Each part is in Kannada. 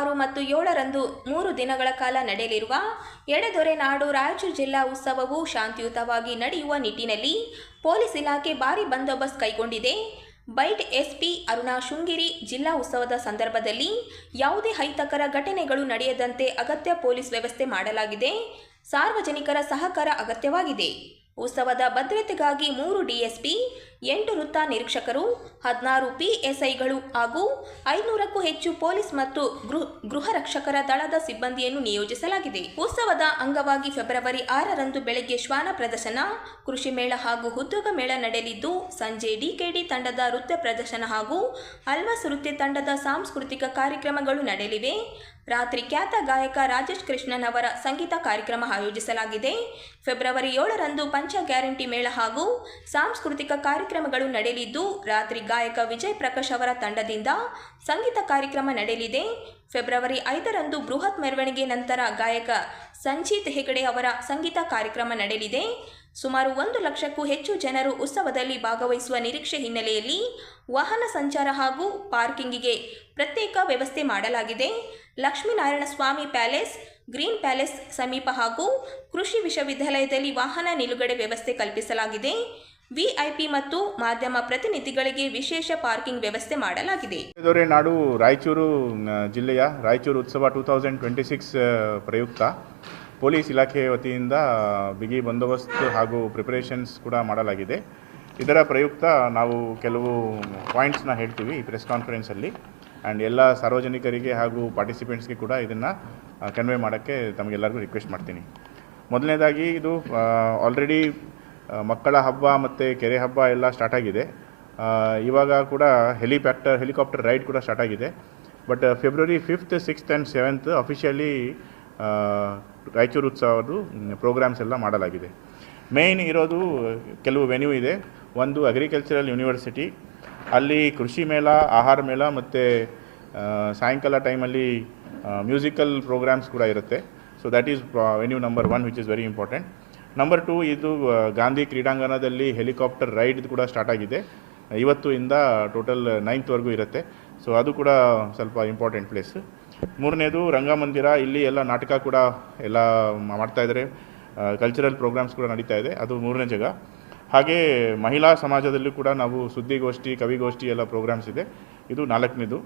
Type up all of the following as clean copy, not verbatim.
6 ಮತ್ತು 7ರಂದು 3 ದಿನಗಳ ಕಾಲ ನಡೆಯಲಿರುವ ಎಡೆದೊರೆ ನಾಡು ರಾಯಚೂರು ಜಿಲ್ಲಾ ಉತ್ಸವವು ಶಾಂತಿಯುತವಾಗಿ ನಡೆಯುವ ನಿಟ್ಟಿನಲ್ಲಿ ಪೊಲೀಸ್ ಇಲಾಖೆ ಭಾರೀ ಬಂದೋಬಸ್ತ್ ಕೈಗೊಂಡಿದೆ. ಬೈಟ್ ಎಸ್ಪಿ ಅರುಣಾ ಶೃಂಗೇರಿ ಜಿಲ್ಲಾ ಉತ್ಸವದ ಸಂದರ್ಭದಲ್ಲಿ ಯಾವುದೇ ಅಹಿತಕರ ಘಟನೆಗಳು ನಡೆಯದಂತೆ ಅಗತ್ಯ ಪೊಲೀಸ್ ವ್ಯವಸ್ಥೆ ಮಾಡಲಾಗಿದೆ. ಸಾರ್ವಜನಿಕರ ಸಹಕಾರ ಅಗತ್ಯವಾಗಿದೆ. ಉತ್ಸವದ ಭದ್ರತೆಗಾಗಿ 3 ಡಿಎಸ್ಪಿ, 8 ವೃತ್ತ ನಿರೀಕ್ಷಕರು, 16 ಪಿಎಸ್ಐಗಳು ಹಾಗೂ 500ಕ್ಕೂ ಹೆಚ್ಚು ಪೊಲೀಸ್ ಮತ್ತು ಗೃಹ ರಕ್ಷಕರ ದಳದ ಸಿಬ್ಬಂದಿಯನ್ನು ನಿಯೋಜಿಸಲಾಗಿದೆ. ಉತ್ಸವದ ಅಂಗವಾಗಿ ಫೆಬ್ರವರಿ 6ರಂದು ಬೆಳಗ್ಗೆ ಶ್ವಾನ ಪ್ರದರ್ಶನ, ಕೃಷಿ ಮೇಳ ಹಾಗೂ ಉದ್ಯೋಗ ಮೇಳ ನಡೆಯಲಿದ್ದು, ಸಂಜೆ ಡಿಕೆಡಿ ತಂಡದ ನೃತ್ಯ ಪ್ರದರ್ಶನ ಹಾಗೂ ಅಲ್ವಾಸ್ ನೃತ್ಯ ತಂಡದ ಸಾಂಸ್ಕೃತಿಕ ಕಾರ್ಯಕ್ರಮಗಳು ನಡೆಯಲಿವೆ. ರಾತ್ರಿ ಖ್ಯಾತ ಗಾಯಕ ರಾಜೇಶ್ ಕೃಷ್ಣನ್ ಅವರ ಸಂಗೀತ ಕಾರ್ಯಕ್ರಮ ಆಯೋಜಿಸಲಾಗಿದೆ. ಫೆಬ್ರವರಿ 7ರಂದು ಪಂಚ ಗ್ಯಾರಂಟಿ ಮೇಳ ಹಾಗೂ ಸಾಂಸ್ಕೃತಿಕ ಕಾರ್ಯಕ್ರಮಗಳು ನಡೆಯಲಿದ್ದು, ರಾತ್ರಿ ಗಾಯಕ ವಿಜಯ್ ಪ್ರಕಾಶ್ ಅವರ ತಂಡದಿಂದ ಸಂಗೀತ ಕಾರ್ಯಕ್ರಮ ನಡೆಯಲಿದೆ. ಫೆಬ್ರವರಿ 5ರಂದು ಬೃಹತ್ ಮೆರವಣಿಗೆ ನಂತರ ಗಾಯಕ ಸಂಜೀತ್ ಹೆಗಡೆ ಅವರ ಸಂಗೀತ ಕಾರ್ಯಕ್ರಮ ನಡೆಯಲಿದೆ. ಸುಮಾರು 1 ಲಕ್ಷಕ್ಕೂ ಹೆಚ್ಚು ಜನರು ಉತ್ಸವದಲ್ಲಿ ಭಾಗವಹಿಸುವ ನಿರೀಕ್ಷೆ ಹಿನ್ನೆಲೆಯಲ್ಲಿ ವಾಹನ ಸಂಚಾರ ಹಾಗೂ ಪಾರ್ಕಿಂಗಿಗೆ ಪ್ರತ್ಯೇಕ ವ್ಯವಸ್ಥೆ ಮಾಡಲಾಗಿದೆ. ಲಕ್ಷ್ಮೀನಾರಾಯಣ ಸ್ವಾಮಿ ಪ್ಯಾಲೇಸ್, ಗ್ರೀನ್ ಪ್ಯಾಲೇಸ್ ಸಮೀಪ ಹಾಗೂ ಕೃಷಿ ವಿಶ್ವವಿದ್ಯಾಲಯದಲ್ಲಿ ವಾಹನ ನಿಲುಗಡೆ ವ್ಯವಸ್ಥೆ ಕಲ್ಪಿಸಲಾಗಿದೆ. ವಿಐಪಿ ಮತ್ತು ಮಾಧ್ಯಮ ಪ್ರತಿನಿಧಿಗಳಿಗೆ ವಿಶೇಷ ಪಾರ್ಕಿಂಗ್ ವ್ಯವಸ್ಥೆ ಮಾಡಲಾಗಿದೆ. ಎಡೆದೊರೆ ನಾಡು ರಾಯಚೂರು ಜಿಲ್ಲೆಯ ರಾಯಚೂರು ಉತ್ಸವ 2026 ಪ್ರಯುಕ್ತ ಪೊಲೀಸ್ ಇಲಾಖೆ ವತಿಯಿಂದ ಬಿಗಿ ಬಂದೋಬಸ್ತ್ ಹಾಗೂ ಪ್ರಿಪರೇಷನ್ಸ್ ಕೂಡ ಮಾಡಲಾಗಿದೆ. ಇದರ ಪ್ರಯುಕ್ತ ನಾವು ಕೆಲವು ಪಾಯಿಂಟ್ಸ್ನ ಹೇಳ್ತೀವಿ ಈ ಪ್ರೆಸ್ ಕಾನ್ಫರೆನ್ಸಲ್ಲಿ. ಆ್ಯಂಡ್ ಎಲ್ಲ ಸಾರ್ವಜನಿಕರಿಗೆ ಹಾಗೂ ಪಾರ್ಟಿಸಿಪೆಂಟ್ಸ್ಗೆ ಕೂಡ ಇದನ್ನು ಕನ್ವೆ ಮಾಡೋಕ್ಕೆ ತಮಗೆಲ್ಲರಿಗೂ ರಿಕ್ವೆಸ್ಟ್ ಮಾಡ್ತೀನಿ. ಮೊದಲನೇದಾಗಿ ಇದು ಆಲ್ರೆಡಿ ಮಕ್ಕಳ ಹಬ್ಬ ಮತ್ತು ಕೆರೆ ಹಬ್ಬ ಎಲ್ಲ ಸ್ಟಾರ್ಟ್ ಆಗಿದೆ. ಇವಾಗ ಕೂಡ ಹೆಲಿಕಾಪ್ಟರ್ ರೈಡ್ ಕೂಡ ಸ್ಟಾರ್ಟ್ ಆಗಿದೆ. But February 5th, 6th and 7th officially Raichur ಉತ್ಸವದ್ದು ಪ್ರೋಗ್ರಾಮ್ಸ್ ಎಲ್ಲ ಮಾಡಲಾಗಿದೆ. ಮೇಯ್ನ್ ಇರೋದು ಕೆಲವು ವೆನ್ಯೂ ಇದೆ. ಒಂದು ಅಗ್ರಿಕಲ್ಚರಲ್ ಯೂನಿವರ್ಸಿಟಿ, ಅಲ್ಲಿ ಕೃಷಿ ಮೇಳ, ಆಹಾರ ಮೇಳ ಮತ್ತು ಸಾಯಂಕಾಲ ಟೈಮಲ್ಲಿ ಮ್ಯೂಸಿಕಲ್ ಪ್ರೋಗ್ರಾಮ್ಸ್ ಕೂಡ ಇರುತ್ತೆ. So that is venue number 1 which is very important. Number 2 ಇದು ಗಾಂಧಿ ಕ್ರೀಡಾಂಗಣದಲ್ಲಿ ಹೆಲಿಕಾಪ್ಟರ್ ರೈಡ್ ಕೂಡ ಸ್ಟಾರ್ಟ್ ಆಗಿದೆ. ಇವತ್ತು ಇಂದ ಟೋಟಲ್ 9th ಇರುತ್ತೆ. ಸೊ ಅದು ಕೂಡ ಸ್ವಲ್ಪ ಇಂಪಾರ್ಟೆಂಟ್ ಪ್ಲೇಸ್. ಮೂರನೇದು ರಂಗಮಂದಿರ, ಇಲ್ಲಿ ಎಲ್ಲ ನಾಟಕ ಕೂಡ ಎಲ್ಲ ಮಾಡ್ತಾಯಿದ್ದಾರೆ, ಕಲ್ಚರಲ್ ಪ್ರೋಗ್ರಾಮ್ಸ್ ಕೂಡ ನಡೀತಾ ಇದೆ, ಅದು 3ನೇ ಜಾಗ. ಹಾಗೆ ಮಹಿಳಾ ಸಮಾಜದಲ್ಲೂ ಕೂಡ ನಾವು ಸುದ್ದಿಗೋಷ್ಠಿ, ಕವಿಗೋಷ್ಠಿ ಎಲ್ಲ ಪ್ರೋಗ್ರಾಮ್ಸ್ ಇದೆ, ಇದು 4ನೇದು.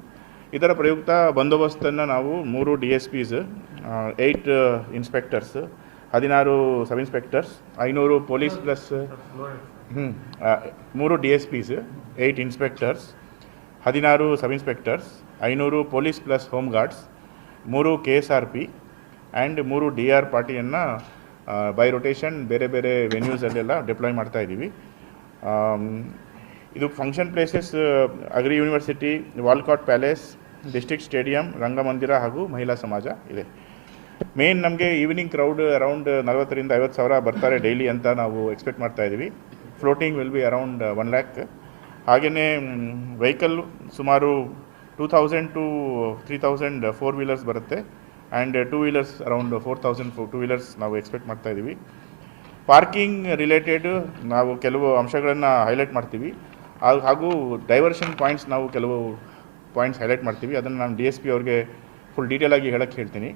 ಇದರ ಪ್ರಯುಕ್ತ ಬಂದೋಬಸ್ತನ್ನು ನಾವು 3 DSPs, 8 inspectors, 16 sub inspectors, 500 police plus 3 DSPs, 8 inspectors, 16 sub inspectors, 500 police plus home guards, 3 KSRP and 3 DR ಪಾರ್ಟಿಯನ್ನು ಬೈ ರೊಟೇಷನ್ ಬೇರೆ ಬೇರೆ ವೆನ್ಯೂಸಲ್ಲೆಲ್ಲ ಡಿಪ್ಲಾಯ್ ಮಾಡ್ತಾ ಇದ್ದೀವಿ. ಇದು function places agri university, Walcott palace, district stadium, ರಂಗಮಂದಿರ ಹಾಗೂ ಮಹಿಳಾ ಸಮಾಜ ಇದೆ. ಮೇನ್ ನಮಗೆ ಈವ್ನಿಂಗ್ ಕ್ರೌಡ್ ಅರೌಂಡ್ 40,000 to 50,000 ಬರ್ತಾರೆ ಡೈಲಿ ಅಂತ ನಾವು ಎಕ್ಸ್ಪೆಕ್ಟ್ ಮಾಡ್ತಾ ಇದ್ದೀವಿ. Floating will be around 1 lakh. ಹಾಗೆಯೇ ವೆಹಿಕಲ್ ಸುಮಾರು 2,000 to 3,000 4 ವೀಲರ್ಸ್ ಬರುತ್ತೆ. ಆ್ಯಂಡ್ 2 ವೀಲರ್ಸ್ ಅರೌಂಡ್ 4,000 2 ವೀಲರ್ಸ್ ನಾವು ಎಕ್ಸ್ಪೆಕ್ಟ್ ಮಾಡ್ತಾ ಇದ್ದೀವಿ. ಪಾರ್ಕಿಂಗ್ ರಿಲೇಟೆಡ್ ನಾವು ಕೆಲವು ಅಂಶಗಳನ್ನು ಹೈಲೈಟ್ ಮಾಡ್ತೀವಿ, ಹಾಗೂ ಡೈವರ್ಷನ್ ಪಾಯಿಂಟ್ಸ್ ನಾವು ಕೆಲವು ಪಾಯಿಂಟ್ಸ್ ಹೈಲೈಟ್ ಮಾಡ್ತೀವಿ. ಅದನ್ನು ನಾನು DSP ಅವ್ರಿಗೆ ಫುಲ್ ಡೀಟೇಲಾಗಿ ಹೇಳಕ್ಕೆ ಹೇಳ್ತೀನಿ.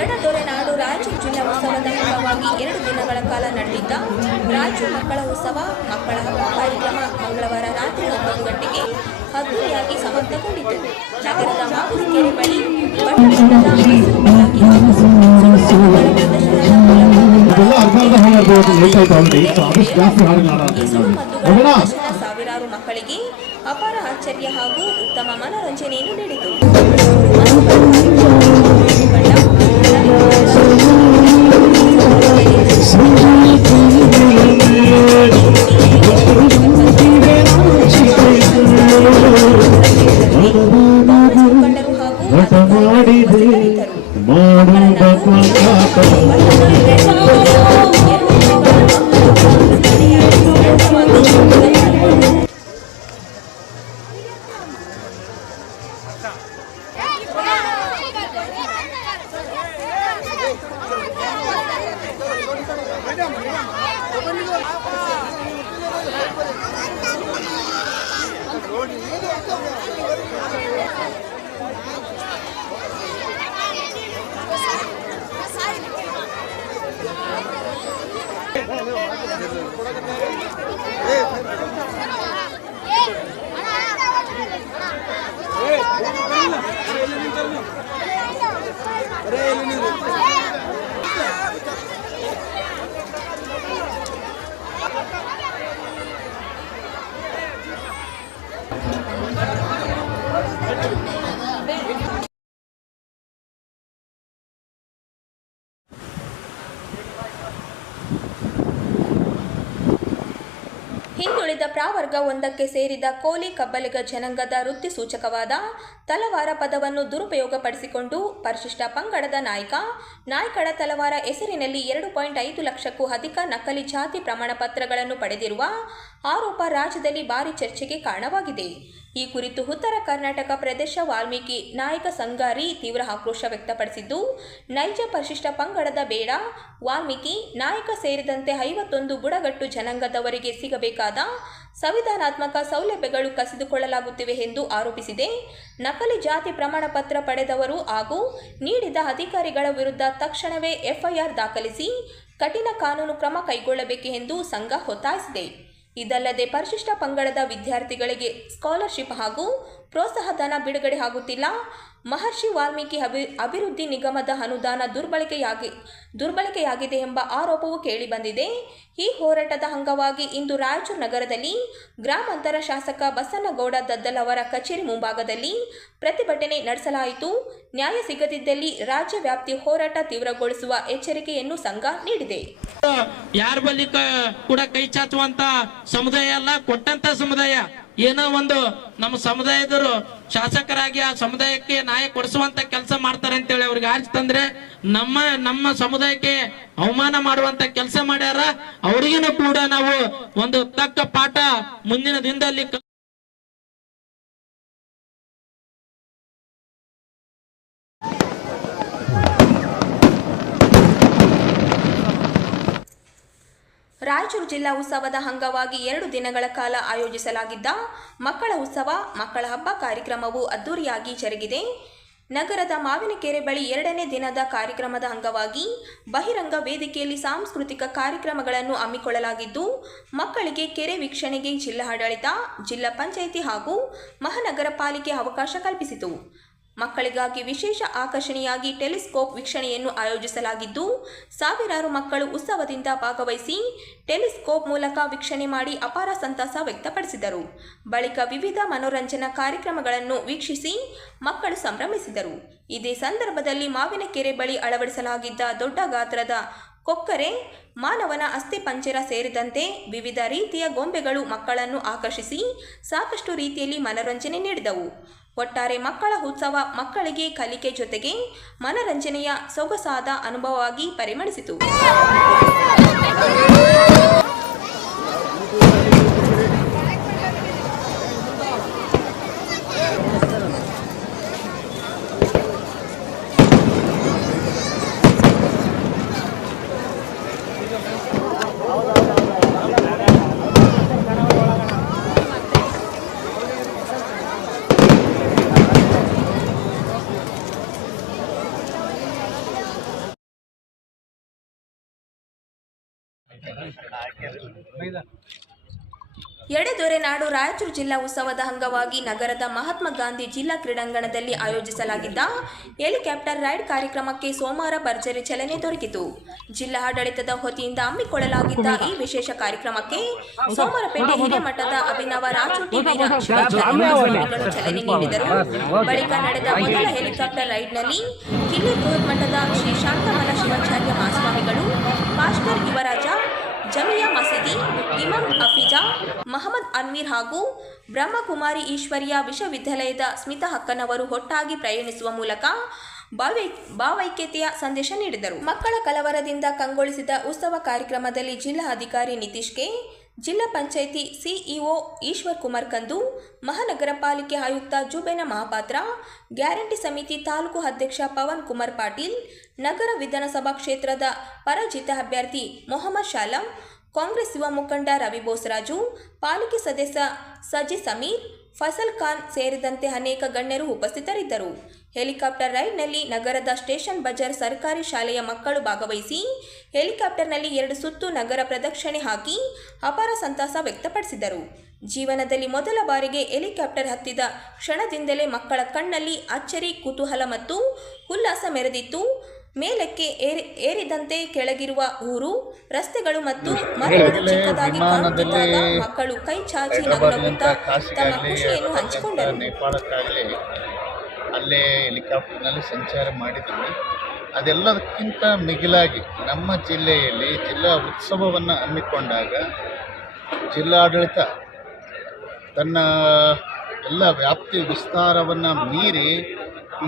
ಎಡೆದೊರೆ ನಾಡು ರಾಯಚೂರು ಜಿಲ್ಲಾ ಉತ್ಸವದ ಅಂಗವಾಗಿ 2 ದಿನಗಳ ಕಾಲ ನಡೆದಿದ್ದ ರಾಯಚೂರು ಮಕ್ಕಳ ಉತ್ಸವ ಮಕ್ಕಳ ಹಬ್ಬ ಕಾರ್ಯಕ್ರಮ ಮಂಗಳವಾರ ರಾತ್ರಿ 9 ಗಂಟೆಗೆ ಅದ್ದೂರಿಯಾಗಿ ಸಮಾಪ್ತಗೊಂಡಿತು. ನಗರದ ಮಾಗುಡಿ ಕೆರೆ ಬಳಿ ಬಣ್ಣದ ಹಸಿರು ಪಟಾಕಿ ಹಾಗೂ ಸುಡುಸುಡುಗಳ ಪ್ರದರ್ಶನದ ಮೂಲಕ ಸಾವಿರಾರು ಮಕ್ಕಳಿಗೆ ಅಪಾರ ಆಶ್ಚರ್ಯ ಹಾಗೂ ಉತ್ತಮ ಮನೋರಂಜನೆಯನ್ನು ನೀಡಿತು. ಹಿಂದುಳಿದ ಪ್ರವರ್ಗ ಒಂದಕ್ಕೆ ಸೇರಿದ ಕೋಲಿ ಕಬ್ಬಲಿಗ ಜನಾಂಗದ ವೃತ್ತಿ ಸೂಚಕವಾದ ತಲವಾರ ಪದವನ್ನು ದುರುಪಯೋಗಪಡಿಸಿಕೊಂಡು ಪರಿಶಿಷ್ಟ ಪಂಗಡದ ನಾಯ್ಕಡ ತಲವಾರ ಹೆಸರಿನಲ್ಲಿ 2.5 ಲಕ್ಷಕ್ಕೂ ಅಧಿಕ ನಕಲಿ ಜಾತಿ ಪ್ರಮಾಣ ಪತ್ರಗಳನ್ನು ಪಡೆದಿರುವ ಆರೋಪ ರಾಜ್ಯದಲ್ಲಿ ಭಾರಿ ಚರ್ಚೆಗೆ ಕಾರಣವಾಗಿದೆ. ಈ ಕುರಿತು ಉತ್ತರ ಕರ್ನಾಟಕ ಪ್ರದೇಶ ವಾಲ್ಮೀಕಿ ನಾಯಕ ಸಂಘಾರಿ ತೀವ್ರ ಆಕ್ರೋಶ ವ್ಯಕ್ತಪಡಿಸಿದ್ದು, ನೈಜ ಪರಿಶಿಷ್ಟ ಪಂಗಡದ ಬೇಡ ವಾಲ್ಮೀಕಿ ನಾಯಕ ಸೇರಿದಂತೆ 51 ಬುಡಗಟ್ಟು ಜನಾಂಗದವರಿಗೆ ಸಿಗಬೇಕಾದ ಸಂವಿಧಾನಾತ್ಮಕ ಸೌಲಭ್ಯಗಳು ಕಸಿದುಕೊಳ್ಳಲಾಗುತ್ತಿವೆ ಎಂದು ಆರೋಪಿಸಿದೆ. ನಕಲಿ ಜಾತಿ ಪ್ರಮಾಣ ಪತ್ರ ಪಡೆದವರು ಹಾಗೂ ನೀಡಿದ ಅಧಿಕಾರಿಗಳ ವಿರುದ್ಧ ತಕ್ಷಣವೇ ಎಫ್ಐಆರ್ ದಾಖಲಿಸಿ ಕಠಿಣ ಕಾನೂನು ಕ್ರಮ ಕೈಗೊಳ್ಳಬೇಕು ಎಂದು ಸಂಘ ಒತ್ತಾಯಿಸಿದೆ. ಇದಲ್ಲದೆ ಪರಿಶಿಷ್ಟ ಪಂಗಡದ ವಿದ್ಯಾರ್ಥಿಗಳಿಗೆ ಸ್ಕಾಲರ್ಶಿಪ್ ಹಾಗೂ ಪ್ರೋತ್ಸಾಹಧನ ಬಿಡುಗಡೆ ಆಗುತ್ತಿಲ್ಲ. ಮಹರ್ಷಿ ವಾಲ್ಮೀಕಿ ಅಭಿವೃದ್ಧಿ ನಿಗಮದ ಅನುದಾನ ದುರ್ಬಳಕೆಯಾಗಿದೆ ಎಂಬ ಆರೋಪವು ಕೇಳಿಬಂದಿದೆ. ಈ ಹೋರಾಟದ ಅಂಗವಾಗಿ ಇಂದು ರಾಯಚೂರು ನಗರದಲ್ಲಿ ಗ್ರಾಮಾಂತರ ಶಾಸಕ ಬಸನಗೌಡ ದದ್ದಲ್ ಅವರ ಕಚೇರಿ ಮುಂಭಾಗದಲ್ಲಿ ಪ್ರತಿಭಟನೆ ನಡೆಸಲಾಯಿತು. ನ್ಯಾಯ ಸಿಗದಿದ್ದಲ್ಲಿ ರಾಜ್ಯ ವ್ಯಾಪ್ತಿ ಹೋರಾಟ ತೀವ್ರಗೊಳಿಸುವ ಎಚ್ಚರಿಕೆಯನ್ನು ಸಂಘ ನೀಡಿದೆ. ಯಾರ ಬಳಿ ಕೂಡ ಕೈ ಚಾಚುವಂತ ಸಮುದಾಯ ಅಲ್ಲ, ಕೊಟ್ಟಂತ ಸಮುದಾಯ. ಏನೋ ಒಂದು ನಮ್ಮ ಸಮುದಾಯದವರು ಶಾಸಕರಾಗಿ ಆ ಸಮುದಾಯಕ್ಕೆ ನ್ಯಾಯ ಕೊಡಿಸುವಂತ ಕೆಲಸ ಮಾಡ್ತಾರೆ ಅಂತೇಳಿ ಅವ್ರಿಗೆ ಆರ್ಜಿ ತಂದ್ರೆ ನಮ್ಮ ಸಮುದಾಯಕ್ಕೆ ಅವಮಾನ ಮಾಡುವಂತ ಕೆಲಸ ಮಾಡ್ಯಾರ. ಅವ್ರಿಗೇನು ಕೂಡ ನಾವು ಒಂದು ತಕ್ಕ ಪಾಠ ಮುಂದಿನ ದಿನದಲ್ಲಿ ರಾಯಚೂರು ಜಿಲ್ಲಾ ಉತ್ಸವದ ಅಂಗವಾಗಿ 2 ದಿನಗಳ ಕಾಲ ಆಯೋಜಿಸಲಾಗಿದ್ದ ಮಕ್ಕಳ ಉತ್ಸವ ಮಕ್ಕಳ ಹಬ್ಬ ಕಾರ್ಯಕ್ರಮವು ಅದ್ದೂರಿಯಾಗಿ ಜರುಗಿದೆ. ನಗರದ ಮಾವಿನಕೆರೆ ಬಳಿ 2ನೇ ದಿನದ ಕಾರ್ಯಕ್ರಮದ ಅಂಗವಾಗಿ ಬಹಿರಂಗ ವೇದಿಕೆಯಲ್ಲಿ ಸಾಂಸ್ಕೃತಿಕ ಕಾರ್ಯಕ್ರಮಗಳನ್ನು ಹಮ್ಮಿಕೊಳ್ಳಲಾಗಿದ್ದು, ಮಕ್ಕಳಿಗೆ ಕೆರೆ ವೀಕ್ಷಣೆಗೆ ಜಿಲ್ಲಾ ಆಡಳಿತ, ಜಿಲ್ಲಾ ಪಂಚಾಯಿತಿ ಹಾಗೂ ಮಹಾನಗರ ಪಾಲಿಕೆ ಅವಕಾಶ ಕಲ್ಪಿಸಿತು. ಮಕ್ಕಳಿಗಾಗಿ ವಿಶೇಷ ಆಕರ್ಷಣೆಯಾಗಿ ಟೆಲಿಸ್ಕೋಪ್ ವೀಕ್ಷಣೆಯನ್ನು ಆಯೋಜಿಸಲಾಗಿದ್ದು, ಸಾವಿರಾರು ಮಕ್ಕಳು ಉತ್ಸವದಿಂದ ಭಾಗವಹಿಸಿ ಟೆಲಿಸ್ಕೋಪ್ ಮೂಲಕ ವೀಕ್ಷಣೆ ಮಾಡಿ ಅಪಾರ ಸಂತಸ ವ್ಯಕ್ತಪಡಿಸಿದರು. ಬಳಿಕ ವಿವಿಧ ಮನೋರಂಜನಾ ಕಾರ್ಯಕ್ರಮಗಳನ್ನು ವೀಕ್ಷಿಸಿ ಮಕ್ಕಳು ಸಂಭ್ರಮಿಸಿದರು. ಇದೇ ಸಂದರ್ಭದಲ್ಲಿ ಮಾವಿನಕೆರೆ ಬಳಿ ಅಳವಡಿಸಲಾಗಿದ್ದ ದೊಡ್ಡ ಗಾತ್ರದ ಕೊಕ್ಕರೆ, ಮಾನವನ ಅಸ್ಥಿಪಂಜರ ಸೇರಿದಂತೆ ವಿವಿಧ ರೀತಿಯ ಗೊಂಬೆಗಳು ಮಕ್ಕಳನ್ನು ಆಕರ್ಷಿಸಿ ಸಾಕಷ್ಟು ರೀತಿಯಲ್ಲಿ ಮನೋರಂಜನೆ ನೀಡಿದವು. ಒಟ್ಟಾರೆ ಮಕ್ಕಳ ಉತ್ಸವ ಮಕ್ಕಳಿಗೆ ಕಲಿಕೆ ಜೊತೆಗೆ ಮನರಂಜನೆಯ ಸೊಗಸಾದ ಅನುಭವವಾಗಿ ಪರಿಮಳಿಸಿತು. ಎಡೆದೊರೆ ನಾಡು ರಾಯಚೂರು ಜಿಲ್ಲಾ ಉತ್ಸವದ ಅಂಗವಾಗಿ ನಗರದ ಮಹಾತ್ಮ ಗಾಂಧಿ ಜಿಲ್ಲಾ ಕ್ರೀಡಾಂಗಣದಲ್ಲಿ ಆಯೋಜಿಸಲಾಗಿದ್ದ ಹೆಲಿಕಾಪ್ಟರ್ ರೈಡ್ ಕಾರ್ಯಕ್ರಮಕ್ಕೆ ಸೋಮವಾರ ಭರ್ಜರಿ ಚಾಲನೆ ದೊರಕಿತು. ಜಿಲ್ಲಾ ಆಡಳಿತದ ವತಿಯಿಂದ ಹಮ್ಮಿಕೊಳ್ಳಲಾಗಿದ್ದ ಈ ವಿಶೇಷ ಕಾರ್ಯಕ್ರಮಕ್ಕೆ ಸೋಮವಾರಪೇಟೆ ಹಿರೇಮಠದ ಅಭಿನವ ರಾಚೋಟಿ ವೀರ ಶಿವಾಚಾರ್ಯ ಚಾಲನೆ ನೀಡಿದರು. ಬಳಿಕ ನಡೆದ ಮೊದಲ ಹೆಲಿಕಾಪ್ಟರ್ ರೈಡ್ನಲ್ಲಿ ಕಿಲ್ಲಿ ಬೃಹನ್ಮಠದ ಶ್ರೀ ಶಾಂತಮಲ ಶಿವಾಚಾರ್ಯ ಮಹಾಸ್ವಾಮಿಗಳು, ಪಾಸ್ಟರ್ ಯುವರಾಜ, ಜಮಿಯಾ ಮಸೀದಿ ಇಮಾಮ್ ಅಫೀಜಾ, ಮಹಮ್ಮದ್ ಅನ್ವೀರ್ ಹಾಗೂ ಬ್ರಹ್ಮಕುಮಾರಿ ಈಶ್ವರ್ಯ ವಿಶ್ವವಿದ್ಯಾಲಯದ ಸ್ಮಿತಾ ಅಕ್ಕನವರು ಒಟ್ಟಾಗಿ ಪ್ರಯಾಣಿಸುವ ಮೂಲಕ ಭಾವೈಕ್ಯತೆಯ ಸಂದೇಶ ನೀಡಿದರು. ಮಕ್ಕಳ ಕಲವರದಿಂದ ಕಂಗೊಳಿಸಿದ ಉತ್ಸವ ಕಾರ್ಯಕ್ರಮದಲ್ಲಿ ಜಿಲ್ಲಾ ಅಧಿಕಾರಿ ನಿತೀಶ್ ಕೆ, ಜಿಲ್ಲಾ ಪಂಚಾಯಿತಿ ಸಿಇಒ ಈಶ್ವರ್ ಕುಮಾರ್ ಕಂದು, ಮಹಾನಗರ ಪಾಲಿಕೆ ಆಯುಕ್ತ ಜುಬೇನ ಮಹಾಪಾತ್ರ, ಗ್ಯಾರಂಟಿ ಸಮಿತಿ ತಾಲೂಕು ಅಧ್ಯಕ್ಷ ಪವನ್ ಕುಮಾರ್ ಪಾಟೀಲ್, ನಗರ ವಿಧಾನಸಭಾ ಕ್ಷೇತ್ರದ ಪರಾಜಿತ ಅಭ್ಯರ್ಥಿ ಮೊಹಮ್ಮದ್ ಶಾಲಂ, ಕಾಂಗ್ರೆಸ್ ಯುವ ಮುಖಂಡ ರವಿ ಬೋಸರಾಜು, ಪಾಲಿಕೆ ಸದಸ್ಯ ಸಜಿ ಸಮೀರ್, ಫಸಲ್ ಖಾನ್ ಸೇರಿದಂತೆ ಅನೇಕ ಗಣ್ಯರು ಉಪಸ್ಥಿತರಿದ್ದರು. ಹೆಲಿಕಾಪ್ಟರ್ ರೈಡ್ನಲ್ಲಿ ನಗರದ ಸ್ಟೇಷನ್ ಬಜಾರ್ ಸರ್ಕಾರಿ ಶಾಲೆಯ ಮಕ್ಕಳು ಭಾಗವಹಿಸಿ ಹೆಲಿಕಾಪ್ಟರ್ನಲ್ಲಿ 2 ಸುತ್ತು ನಗರ ಪ್ರದಕ್ಷಿಣೆ ಹಾಕಿ ಅಪಾರ ಸಂತಸ ವ್ಯಕ್ತಪಡಿಸಿದರು. ಜೀವನದಲ್ಲಿ ಮೊದಲ ಬಾರಿಗೆ ಹೆಲಿಕಾಪ್ಟರ್ ಹತ್ತಿದ ಕ್ಷಣದಿಂದಲೇ ಮಕ್ಕಳ ಕಣ್ಣಲ್ಲಿ ಅಚ್ಚರಿ, ಕುತೂಹಲ ಮತ್ತು ಉಲ್ಲಾಸ ಮೆರೆದಿತ್ತು. ಮೇಲಕ್ಕೆ ಏರಿದಂತೆ ಕೆಳಗಿರುವ ಊರು, ರಸ್ತೆಗಳು ಮತ್ತು ಮರಗಳು ಚಿಕ್ಕದಾಗಿ ಕಾಣುತ್ತಿದ್ದಾಗ ಮಕ್ಕಳು ಕೈ ಚಾಚಿ ನಗುತ್ತಾ ತಮ್ಮ ಖುಷಿಯನ್ನು ಹಂಚಿಕೊಂಡರು. ನೇಪಾಳಕ್ಕಾಗಲಿ ಅಲ್ಲೇ ಹೆಲಿಕಾಪ್ಟರ್ನಲ್ಲಿ ಸಂಚಾರ ಮಾಡಿದ್ದೀವಿ. ಅದೆಲ್ಲದಕ್ಕಿಂತ ಮಿಗಿಲಾಗಿ ನಮ್ಮ ಜಿಲ್ಲೆಯಲ್ಲಿ ಜಿಲ್ಲಾ ಉತ್ಸವವನ್ನು ಹಮ್ಮಿಕೊಂಡಾಗ ಜಿಲ್ಲಾಡಳಿತ ತನ್ನ ಎಲ್ಲ ವ್ಯಾಪ್ತಿ ವಿಸ್ತಾರವನ್ನು ಮೀರಿ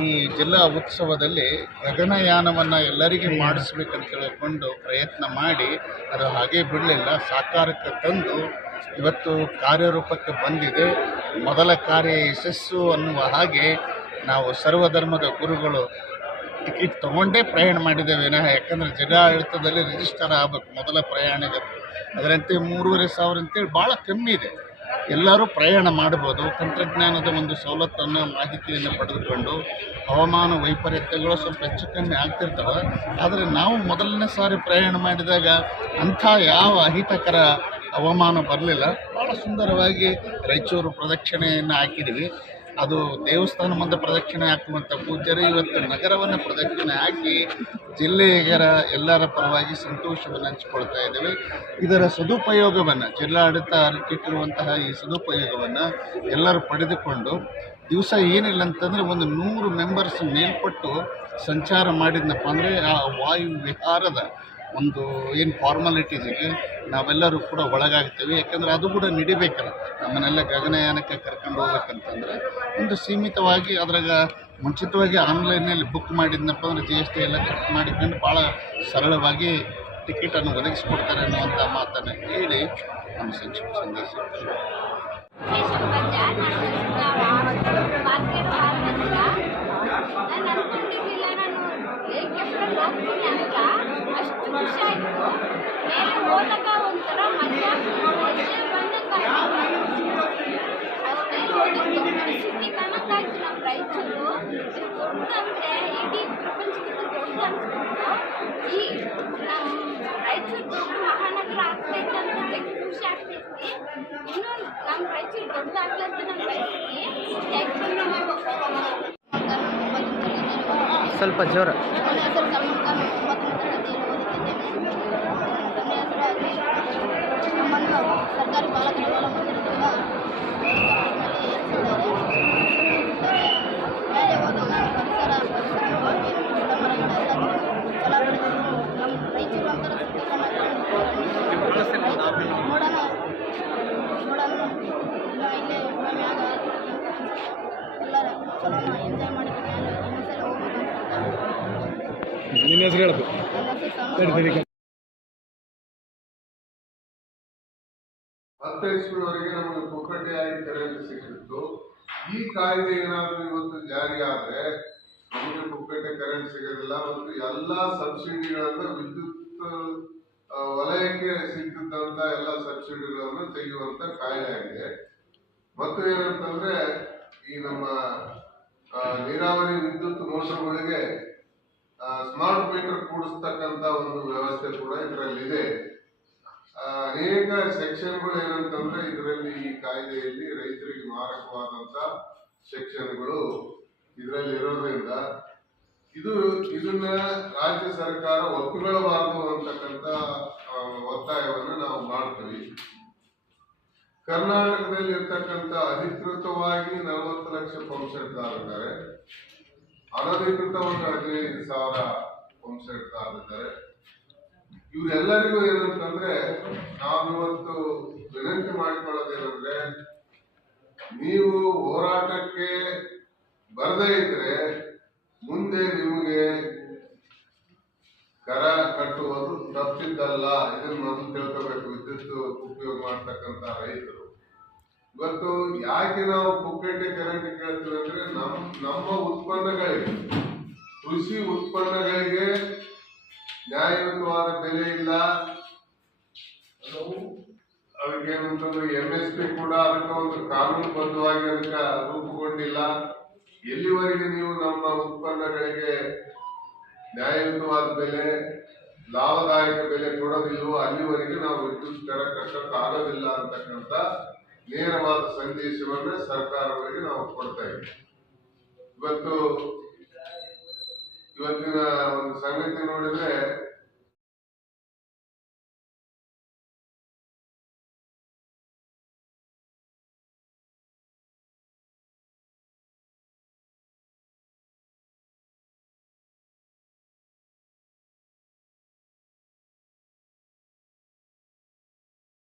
ಈ ಜಿಲ್ಲಾ ಉತ್ಸವದಲ್ಲಿ ಗಗನಯಾನವನ್ನು ಎಲ್ಲರಿಗೆ ಮಾಡಿಸ್ಬೇಕಂತ ಹೇಳಿಕೊಂಡು ಪ್ರಯತ್ನ ಮಾಡಿ ಅದು ಹಾಗೆ ಬಿಡಲಿಲ್ಲ, ಸಾಕಾರಕ್ಕೆ ತಂದು ಇವತ್ತು ಕಾರ್ಯರೂಪಕ್ಕೆ ಬಂದಿದೆ. ಮೊದಲ ಕಾರ್ಯ ಯಶಸ್ಸು ಅನ್ನುವ ಹಾಗೆ ನಾವು ಸರ್ವಧರ್ಮದ ಗುರುಗಳು ಟಿಕೆಟ್ ತೊಗೊಂಡೇ ಪ್ರಯಾಣ ಮಾಡಿದ್ದೇವೆ ವಿನಃ, ಯಾಕಂದರೆ ಜಿಲ್ಲಾಡಳಿತದಲ್ಲಿ ರಿಜಿಸ್ಟರ್ ಆಗಬೇಕು ಮೊದಲ ಪ್ರಯಾಣಿಕರು. ಅದರಂತೆ 3,500 ಅಂತೇಳಿ ಭಾಳ ಕಮ್ಮಿ ಇದೆ. ಎಲ್ಲರೂ ಪ್ರಯಾಣ ಮಾಡ್ಬೋದು. ತಂತ್ರಜ್ಞಾನದ ಒಂದು ಸವಲತ್ತನ್ನು, ಮಾಹಿತಿಯನ್ನು ಪಡೆದುಕೊಂಡು ಹವಾಮಾನ ವೈಪರೀತ್ಯಗಳು ಸ್ವಲ್ಪ ಹೆಚ್ಚು ಕಮ್ಮಿ ಆಗ್ತಿರ್ತವೆ. ಆದರೆ ನಾವು ಮೊದಲನೇ ಸಾರಿ ಪ್ರಯಾಣ ಮಾಡಿದಾಗ ಅಂಥ ಯಾವ ಅಹಿತಕರ ಹವಾಮಾನ ಬರಲಿಲ್ಲ. ಭಾಳ ಸುಂದರವಾಗಿ ರಾಯಚೂರು ಪ್ರದಕ್ಷಿಣೆಯನ್ನು ಹಾಕಿದ್ವಿ. ಅದು ದೇವಸ್ಥಾನ ಮುಂದೆ ಪ್ರದಕ್ಷಿಣೆ ಹಾಕುವಂಥ ಪೂಜ್ಯರು ಇವತ್ತು ನಗರವನ್ನು ಪ್ರದಕ್ಷಿಣೆ ಹಾಕಿ ಜಿಲ್ಲೆಗರ ಎಲ್ಲರ ಪರವಾಗಿ ಸಂತೋಷವನ್ನು ಹಂಚಿಕೊಳ್ತಾ ಇದ್ದೇವೆ. ಇದರ ಸದುಪಯೋಗವನ್ನು ಜಿಲ್ಲಾಡಳಿತ ಅರಟಿಟ್ಟಿರುವಂತಹ ಈ ಸದುಪಯೋಗವನ್ನು ಎಲ್ಲರೂ ಪಡೆದುಕೊಂಡು ದಿವಸ ಏನಿಲ್ಲ ಅಂತಂದರೆ ಒಂದು 100 ಮೆಂಬರ್ಸ್ ಮೇಲ್ಪಟ್ಟು ಸಂಚಾರ ಮಾಡಿದ್ನಪ್ಪ ಅಂದರೆ ಆ ವಾಯು ವಿಹಾರದ ಒಂದು ಏನು ಫಾರ್ಮಾಲಿಟೀಸಿಗೆ ನಾವೆಲ್ಲರೂ ಕೂಡ ಒಳಗಾಗ್ತೀವಿ. ಯಾಕಂದರೆ ಅದು ಕೂಡ ನಡಿಬೇಕಲ್ಲ, ನಮ್ಮನ್ನೆಲ್ಲ ಗಗನಯಾನಕ್ಕೆ ಕರ್ಕೊಂಡು ಹೋಗ್ಬೇಕಂತಂದರೆ ಒಂದು ಸೀಮಿತವಾಗಿ ಅದ್ರಾಗ ಮುಂಚಿತವಾಗಿ ಆನ್ಲೈನಲ್ಲಿ ಬುಕ್ ಮಾಡಿದ್ನಪ್ಪ ಅಂದರೆ GST ಎಲ್ಲ ಕಟ್ ಮಾಡಿಕೊಂಡು ಭಾಳ ಸರಳವಾಗಿ ಟಿಕೆಟನ್ನು ಒದಗಿಸ್ಕೊಡ್ತಾರೆ ಅನ್ನುವಂಥ ಮಾತನ್ನು ಹೇಳಿ ನಮ್ಮ ಸಂಕ್ಷಿಪ್ತ ಸಂದೇಶ. ಅಷ್ಟು ಖುಷಿ ಆಯಿತು. ಮೇಲೆ ಹೋದಾಗ ಒಂಥರ ಮಜಾ ಸುದ್ದಿ ಕಾಣಕ್ಕಾಯ್ತು. ನಮ್ಮ ರಾಯಚೂರು ದೊಡ್ಡದಂದರೆ ಇಡೀ ಪ್ರಪಂಚಕ್ಕಿಂತ ದೊಡ್ಡ ಅನ್ಸ್ಬಿಟ್ಟು ಈ ನಮ್ಮ ರಾಯಚೂರು ದೊಡ್ಡ ಮಹಾನಗರ ಆಗ್ತೈತೆ ಅಂತ ಜಗ್ಗಿ ಖುಷಿ ಆಗ್ತೈತಿ. ಇನ್ನೂ ನಮ್ಮ ರಾಯಚೂರು ದೊಡ್ಡದಾಗ್ಲಿ ಅಂತ ನಾನು ಬಯಸ್ತೀನಿ. ಸ್ವಲ್ಪ ಜೋರ. ನನ್ನ ಹೆಸರು ಸಲ್ಮಾನ್ ಖಾನ್, 9ನೇ ತರಗತಿಯಲ್ಲಿ ಓದುತ್ತಿದ್ದೇನೆ. ನನ್ನ ಹೆಸರು ಅಜೀಶ್. ನಮ್ಮನ್ನು ಸರ್ಕಾರಿ ಬಾಲಕರ ಬಾಲ ಮಂದಿರದಿಂದ ಮೇಲೆ ಹೋದಾಗ ಪರಿಸರ ಗಿಡ ಮರಗಳೆಲ್ಲ ಫಲ ಬೆಳೆದಿದ್ದು ನಮ್ಮ ರಾಯಚೂರು ಒಂಥರ ನೋಡೋಣ ಇಲ್ಲೇ ಮ್ಯಾಗ ಎಲ್ಲರೂ ಚಲೋ ಎಂಜಾಯ್ ಮಾಡಿದ್ವಿ. ಮೇಲೆ ಇನ್ನೊಂದ್ಸಲ ಹೋಗ್ಬೇಕು. ನಿನ್ನ ಹೆಸರು ಹೇಳಬೇಕು. ಹತ್ತು ಇಸ್ವಿವರೆಗೆ ನಮಗೆ ಪುಕ್ಕಟೆಯಾಗಿ ಕರೆಂಟ್ ಸಿಕ್ಕಿತ್ತು. ಈ ಕಾಯ್ದೆ ಏನಾದರೂ ಇವತ್ತು ಜಾರಿ ಆದರೆ ನಮಗೆ ಪುಕ್ಕಟೆ ಕರೆಂಟ್ ಸಿಗೋದಿಲ್ಲ ಮತ್ತು ಎಲ್ಲ ಸಬ್ಸಿಡಿಗಳನ್ನು ವಿದ್ಯುತ್ ವಲಯಕ್ಕೆ ಸಿಕ್ಕಿದ್ದಂತ ಎಲ್ಲ ಸಬ್ಸಿಡಿಗಳನ್ನು ತೆಗೆಯುವಂತ ಕಾಯ್ದೆ ಆಗಿದೆ. ಮತ್ತು ಏನಂತಂದ್ರೆ ಈ ನಮ್ಮ ನೀರಾವರಿ ವಿದ್ಯುತ್ ಮೋಟರ್ಗಳಿಗೆ ಸ್ಮಾರ್ಟ್ ಮೀಟರ್ ಕೂಡಿಸ್ತಕ್ಕಂತ ಒಂದು ವ್ಯವಸ್ಥೆ ಕೂಡ ಇದರಲ್ಲಿದೆ. ಅನೇಕ ಸೆಕ್ಷನ್ಗಳು ಏನಂತಂದ್ರೆ ಇದರಲ್ಲಿ ಈ ಕಾಯ್ದೆಯಲ್ಲಿ ರೈತರಿಗೆ ಮಾರಕವಾದಂತ ಸೆಕ್ಷನ್ಗಳು ಇದರಲ್ಲಿ ಇರೋದ್ರಿಂದ ಇದನ್ನ ರಾಜ್ಯ ಸರ್ಕಾರ ಒಪ್ಪಿಕೊಳ್ಳಬಾರದು ಅಂತಕ್ಕಂಥ ಒತ್ತಾಯವನ್ನು ನಾವು ಮಾಡ್ತೀವಿ. ಕರ್ನಾಟಕದಲ್ಲಿ ಇರ್ತಕ್ಕಂಥ ಅಧಿಕೃತವಾಗಿ 40 ಲಕ್ಷ ಪಂಪ್ ಸೆಟ್ದಾರಿದ್ದಾರೆ, ಅನಧಿಕೃತ ಒಂದು 15,000 ಪಂಪ್ ಸೆಟ್ದಾರಿದ್ದಾರೆ. ಇವರೆಲ್ಲರಿಗೂ ಏನಂತಂದ್ರೆ ನಾವು ಇವತ್ತು ವಿನಂತಿ ಮಾಡಿಕೊಳ್ಳೋದೇನಂದ್ರೆ, ನೀವು ಹೋರಾಟಕ್ಕೆ ಬರದೇ ಇದ್ರೆ ಮುಂದೆ ನಿಮಗೆ ಕರ ಕಟ್ಟುವುದು ತಪ್ಪಿದ್ದಲ್ಲ. ಇದನ್ನು ಮೊದಲು ತಿಳ್ಕೋಬೇಕು ವಿದ್ಯುತ್ ಉಪಯೋಗ ಮಾಡ್ತಕ್ಕಂಥ ರೈತರು. ಇವತ್ತು ಯಾಕೆ ನಾವು ಪುಕ್ಕಟೆ ಕರೆಂಟ್ ಕೇಳ್ತೀವಿ ಅಂದ್ರೆ ನಮ್ಮ ಉತ್ಪನ್ನಗಳಿಗೆ, ಕೃಷಿ ಉತ್ಪನ್ನಗಳಿಗೆ ನ್ಯಾಯಯುತವಾದ ಬೆಲೆ ಇಲ್ಲ, ಅದಕ್ಕೇನಂತಂದ್ರೆ MSP ಕೂಡ ಅದಕ್ಕೆ ಒಂದು ಕಾನೂನುಬದ್ಧವಾಗಿ ಅದಕ್ಕೆ ರೂಪುಗೊಂಡಿಲ್ಲ. ಎಲ್ಲಿವರೆಗೆ ನೀವು ನಮ್ಮ ಉತ್ಪನ್ನಗಳಿಗೆ ನ್ಯಾಯಯುತವಾದ ಬೆಲೆ, ಲಾಭದಾಯಕ ಬೆಲೆ ಕೊಡೋದಿಲ್ವೋ ಅಲ್ಲಿವರೆಗೆ ನಾವು ವಿದ್ಯುತ್ ದರ ಕಟ್ಟಕ್ಕಾಗೋದಿಲ್ಲ ಅಂತಕ್ಕಂಥ ನೇರವಾದ ಸಂದೇಶವನ್ನ ಸರ್ಕಾರಗಳಿಗೆ ನಾವು ಕೊಡ್ತಾ ಇದ್ದೀವಿ. ಇವತ್ತಿನ ಒಂದು ಸಂಗತಿ ನೋಡಿದ್ರೆ